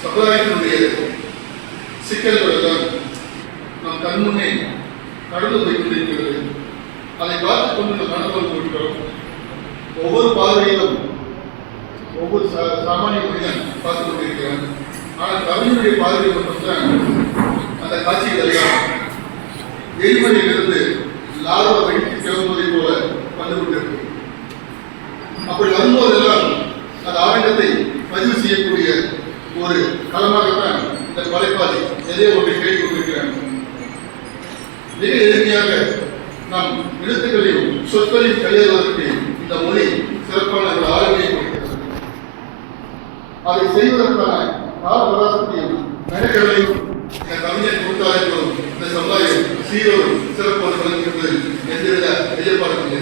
சமுதாயத்தினுடைய சிக்கல்கள் எல்லாம் நம் கண்முன்னே கடந்து போய்கொண்டிருக்கிறது அதை பார்த்துக் கொண்டு நாம் கடந்து கொண்டிருக்கிறோம் ஒவ்வொரு பார்வையிலும் ஒவ்வொரு சா- சாமானிய மனிதன் பார்த்துக் கொண்டிருக்கிறான். ஆனால் கவிஞனுடைய பார்வையில் மட்டும்தான் அந்த காட்சிகள் எரிமலையிலிருந்து லார்வா வெடித்து கிளம்புவதை போல வந்து கொண்டிருக்கு அப்படி வரும்போதெல்லாம் அந்த ஆவணத்தை பதிவு செய்யக்கூடிய ஒரு களமாகத்தான் இந்த கொலைப்பாதி எதையோ ஒன்றை கேட்டுக் கொண்டிருக்கிறாங்க மிக எளிமையாக நாம் எழுத்துக்களையும் சொற்களையும் கையாளுவதற்கு இந்த மொழி சிறப்பான ஒரு ஆளுமையை கொடுக்கிறது. அதை செய்வதற்கான கால பராசக்தியும் மெனக்கடலையும் இந்த கவிஞர் கூட்டாளிகளும் இந்த சமுதாயம் சீரோடும் சிறப்பாக வழங்குகிறது எந்தவித ஐயப்பாடும் இல்லை.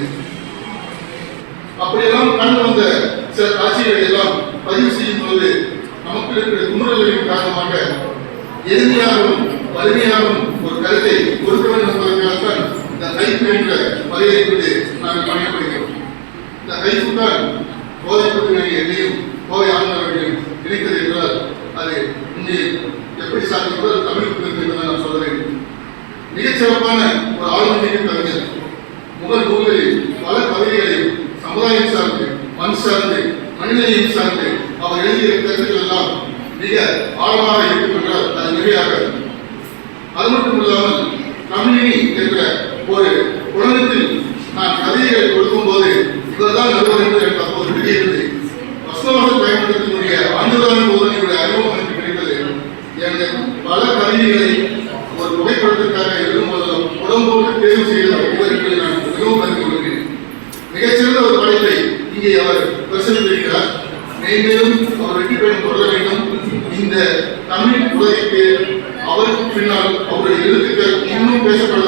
அப்படியெல்லாம் கண்டு வந்த சில காட்சிகளை எல்லாம் பதிவு செய்யும் பொழுது நமக்கு இருக்கிற குமுறல்களின் காரணமாக எளிமையாகவும் வலிமையாகவும் ஒரு கருத்தை கொடுக்க வேண்டும் என்பதற்காகத்தான் இந்த கைப்பு என்ற நாங்கள் பணியப்படுகிறோம் இந்த கைப்பு தான் போதை பொருட்களை என்னையும் போதை ஆண்டவர்களையும் இணைத்தது என்றால் அது இங்கே எப்படி சாத்தியமோ தமிழுக்கு என்று நான் சொல்ல வேண்டும் மிகச் சிறப்பான ஒரு ஆளுமை கவிஞர் முதல் நூல்களில் பல கவிதைகளையும் சமுதாயம் சார்ந்து மண் சார்ந்து மனிதனையும் சார்ந்து அவர் எழுதிய கருத்துக்கள் எல்லாம் மிக ஆழமாக இருக்கும் என்றால் அது மிகையாக அது மட்டும் இல்லாமல் பல கவிதைகளை ஒரு புகைப்படத்திற்காக எழுதும்போதும் உடம்போடு தேர்வு செய்த இவருக்கு நான் மிகவும் நன்றி கொள்கிறேன் மிகச்சிறந்த ஒரு படைப்பை இங்கே அவர் பிரசனித்திருக்கிறார் மேலும் அவர் வெற்றி பெறும் கொள்ள வேண்டும். இந்த தமிழ் உலகிற்கு அவருக்கு பின்னால் அவருடைய எழுத்துக்கள் இன்னும் பேசப்பட